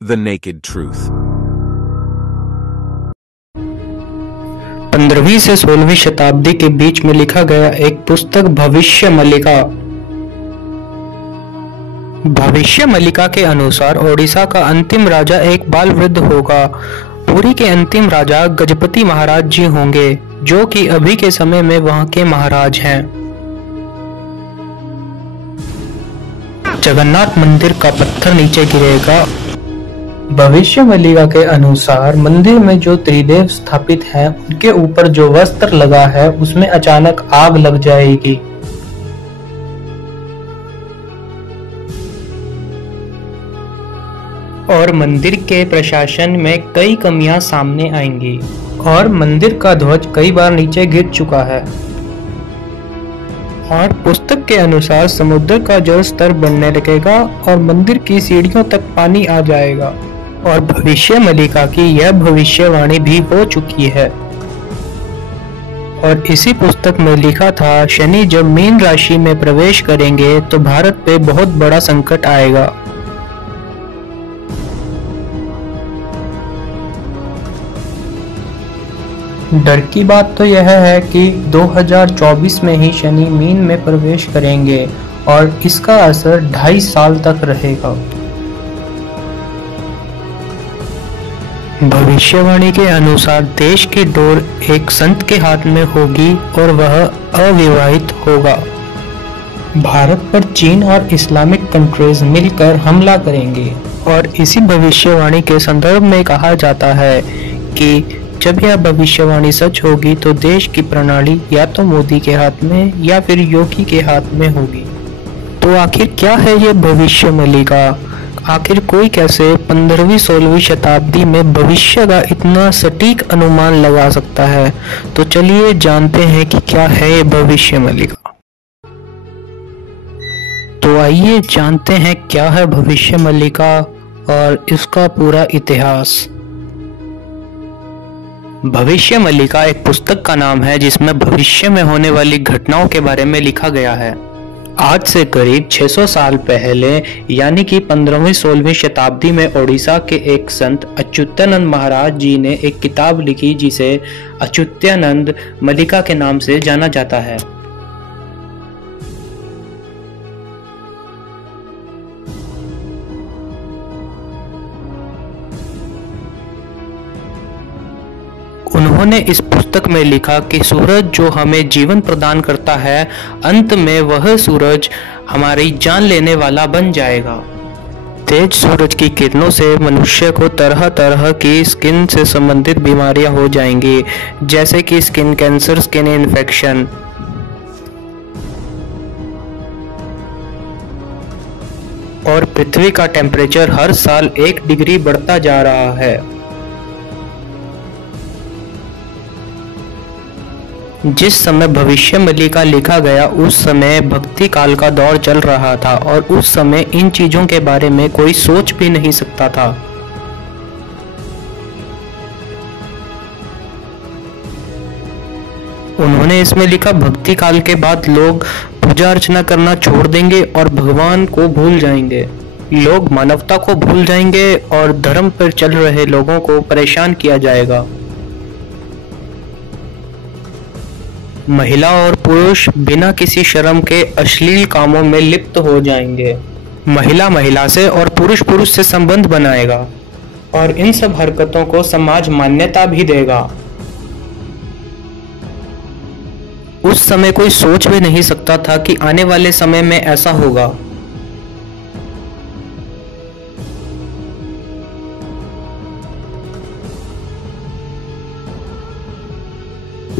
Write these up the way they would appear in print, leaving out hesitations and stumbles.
The Naked Truth. 15वीं से 16वीं शताब्दी के बीच में लिखा गया एक पुस्तक भविष्यमल्लिका। भविष्यमल्लिका के अनुसार ओडिशा का अंतिम राजा एक बाल वृद्ध होगा। पुरी के अंतिम राजा गजपति महाराज जी होंगे, जो कि अभी के समय में वहां के महाराज हैं। जगन्नाथ मंदिर का पत्थर नीचे गिरेगा। भविष्यमल्लिका के अनुसार मंदिर में जो त्रिदेव स्थापित हैं, उनके ऊपर जो वस्त्र लगा है उसमें अचानक आग लग जाएगी। और मंदिर के प्रशासन में कई कमियां सामने आएंगी और मंदिर का ध्वज कई बार नीचे गिर चुका है। और पुस्तक के अनुसार समुद्र का जल स्तर बढ़ने लगेगा और मंदिर की सीढ़ियों तक पानी आ जाएगा। और भविष्यमल्लिका की यह भविष्यवाणी भी हो चुकी है। और इसी पुस्तक में लिखा था, शनि जब मीन राशि में प्रवेश करेंगे तो भारत पे बहुत बड़ा संकट आएगा। डर की बात तो यह है कि 2024 में ही शनि मीन में प्रवेश करेंगे और इसका असर 2.5 साल तक रहेगा। भविष्यवाणी के अनुसार देश की डोर एक संत के हाथ में होगी और वह अविवाहित होगा। भारत पर चीन और इस्लामिक कंट्रीज मिलकर हमला करेंगे। और इसी भविष्यवाणी के संदर्भ में कहा जाता है कि जब यह भविष्यवाणी सच होगी तो देश की प्रणाली या तो मोदी के हाथ में या फिर योगी के हाथ में होगी। तो आखिर क्या है ये भविष्यमल्लिका? आखिर कोई कैसे 15वीं 16वीं शताब्दी में भविष्य का इतना सटीक अनुमान लगा सकता है? तो चलिए जानते हैं कि क्या है ये भविष्यमल्लिका। तो आइए जानते हैं क्या है भविष्यमल्लिका और इसका पूरा इतिहास। भविष्यमल्लिका एक पुस्तक का नाम है जिसमें भविष्य में होने वाली घटनाओं के बारे में लिखा गया है। आज से करीब 600 साल पहले यानी कि 15वीं 16वीं शताब्दी में ओडिशा के एक संत अच्युतानंद महाराज जी ने एक किताब लिखी जिसे अच्युतानंद मल्लिका के नाम से जाना जाता है। उन्होंने इस पुस्तक में लिखा कि सूरज जो हमें जीवन प्रदान करता है, अंत में वह सूरज हमारी जान लेने वाला बन जाएगा। तेज सूरज की किरणों से मनुष्य को तरह तरह की स्किन से संबंधित बीमारियां हो जाएंगी, जैसे कि स्किन कैंसर, स्किन इन्फेक्शन। और पृथ्वी का टेम्परेचर हर साल 1 डिग्री बढ़ता जा रहा है। जिस समय भविष्यमल्लिका लिखा गया उस समय भक्ति काल का दौर चल रहा था और उस समय इन चीजों के बारे में कोई सोच भी नहीं सकता था। उन्होंने इसमें लिखा, भक्ति काल के बाद लोग पूजा अर्चना करना छोड़ देंगे और भगवान को भूल जाएंगे। लोग मानवता को भूल जाएंगे और धर्म पर चल रहे लोगों को परेशान किया जाएगा। महिला और पुरुष बिना किसी शर्म के अश्लील कामों में लिप्त हो जाएंगे। महिला महिला से और पुरुष पुरुष से संबंध बनाएगा और इन सब हरकतों को समाज मान्यता भी देगा। उस समय कोई सोच भी नहीं सकता था कि आने वाले समय में ऐसा होगा।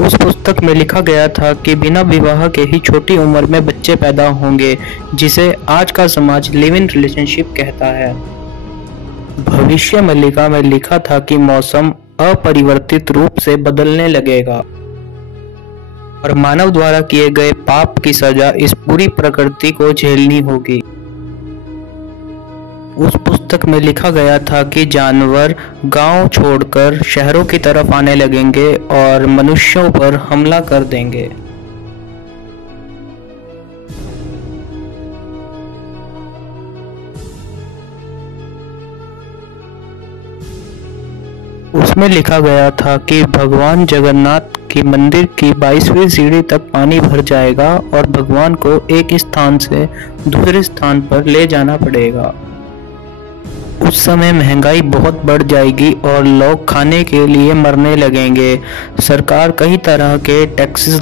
उस पुस्तक में लिखा गया था कि बिना विवाह के ही छोटी उम्र में बच्चे पैदा होंगे, जिसे आज का समाज लिव इन रिलेशनशिप कहता है। भविष्यमल्लिका में लिखा था कि मौसम अपरिवर्तित रूप से बदलने लगेगा और मानव द्वारा किए गए पाप की सजा इस पूरी प्रकृति को झेलनी होगी। उस पुस्तक में लिखा गया था कि जानवर गांव छोड़कर शहरों की तरफ आने लगेंगे और मनुष्यों पर हमला कर देंगे। उसमें लिखा गया था कि भगवान जगन्नाथ के मंदिर की 22वीं सीढ़ी तक पानी भर जाएगा और भगवान को एक स्थान से दूसरे स्थान पर ले जाना पड़ेगा। उस समय महंगाई बहुत बढ़ जाएगी और लोग खाने के लिए मरने लगेंगे। सरकार कई तरह के टैक्सेस।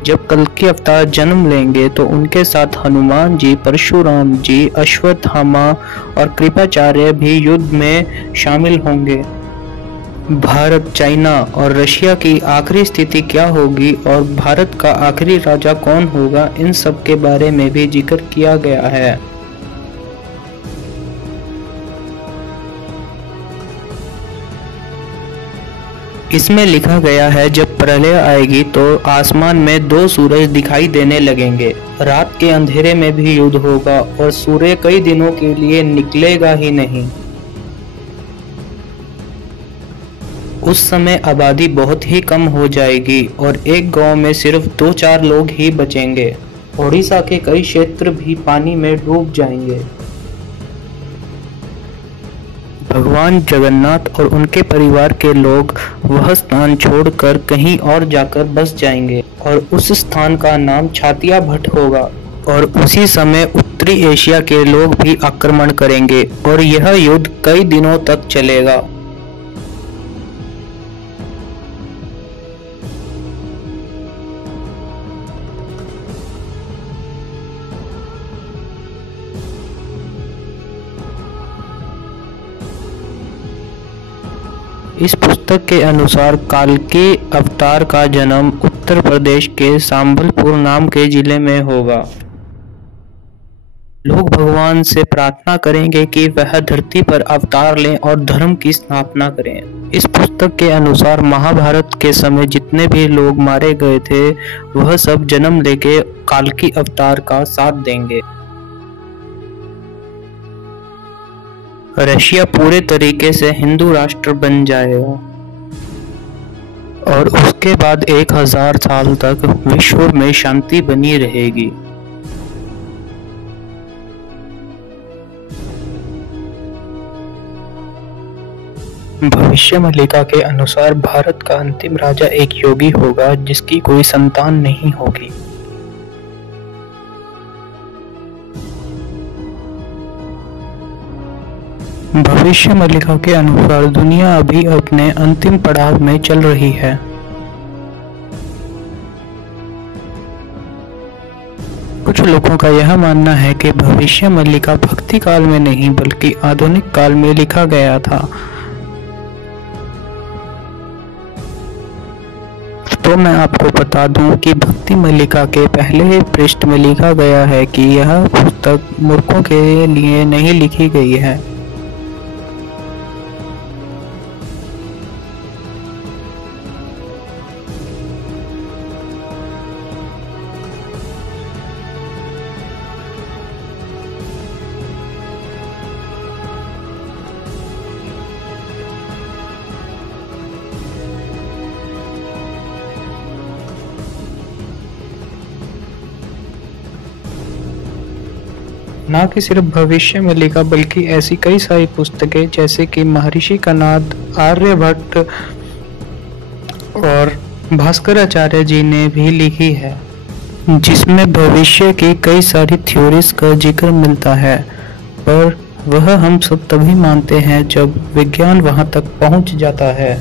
जब कल्कि अवतार जन्म लेंगे तो उनके साथ हनुमान जी, परशुराम जी, अश्वत्थामा और कृपाचार्य भी युद्ध में शामिल होंगे। भारत, चाइना और रशिया की आखिरी स्थिति क्या होगी और भारत का आखिरी राजा कौन होगा, इन सब के बारे में भी जिक्र किया गया है। इसमें लिखा गया है जब प्रलय आएगी तो आसमान में 2 सूरज दिखाई देने लगेंगे। रात के अंधेरे में भी युद्ध होगा और सूर्य कई दिनों के लिए निकलेगा ही नहीं। उस समय आबादी बहुत ही कम हो जाएगी और एक गांव में सिर्फ 2-4 लोग ही बचेंगे। ओडिशा के कई क्षेत्र भी पानी में डूब जाएंगे। भगवान जगन्नाथ और उनके परिवार के लोग वह स्थान छोड़कर कहीं और जाकर बस जाएंगे और उस स्थान का नाम छातिया भट्ट होगा। और उसी समय उत्तरी एशिया के लोग भी आक्रमण करेंगे और यह युद्ध कई दिनों तक चलेगा। इस पुस्तक के अनुसार कल्कि अवतार का जन्म उत्तर प्रदेश के संबलपुर नाम के जिले में होगा। लोग भगवान से प्रार्थना करेंगे कि वह धरती पर अवतार लें और धर्म की स्थापना करें। इस पुस्तक के अनुसार महाभारत के समय जितने भी लोग मारे गए थे वह सब जन्म लेके कल्कि अवतार का साथ देंगे। रशिया पूरे तरीके से हिंदू राष्ट्र बन जाएगा और उसके बाद 1000 साल तक विश्व में शांति बनी रहेगी। भविष्य में लिखा के अनुसार भारत का अंतिम राजा एक योगी होगा जिसकी कोई संतान नहीं होगी। भविष्य में लिखा के अनुसार दुनिया अभी अपने अंतिम पड़ाव में चल रही है। कुछ लोगों का यह मानना है कि भविष्य में लिखा भक्ति काल में नहीं बल्कि आधुनिक काल में लिखा गया था। तो मैं आपको बता दूं कि भक्ति मल्लिका के पहले पृष्ठ में लिखा गया है कि यह पुस्तक मूर्खों के लिए नहीं लिखी गई है। ना कि सिर्फ भविष्य में लिखा बल्कि ऐसी कई सारी पुस्तकें जैसे कि महर्षि कणाद, आर्यभट्ट और भास्कराचार्य जी ने भी लिखी है जिसमें भविष्य की कई सारी थ्योरीज का जिक्र मिलता है, पर वह हम सब तभी मानते हैं जब विज्ञान वहां तक पहुंच जाता है।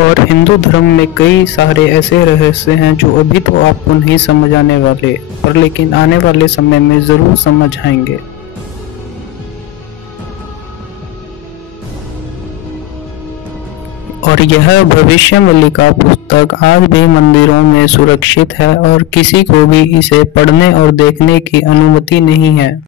और हिंदू धर्म में कई सारे ऐसे रहस्य हैं जो अभी तो आपको नहीं समझ आने वाले, पर लेकिन आने वाले समय में जरूर समझ आएंगे। और यह भविष्य में लिखा पुस्तक आज भी मंदिरों में सुरक्षित है और किसी को भी इसे पढ़ने और देखने की अनुमति नहीं है।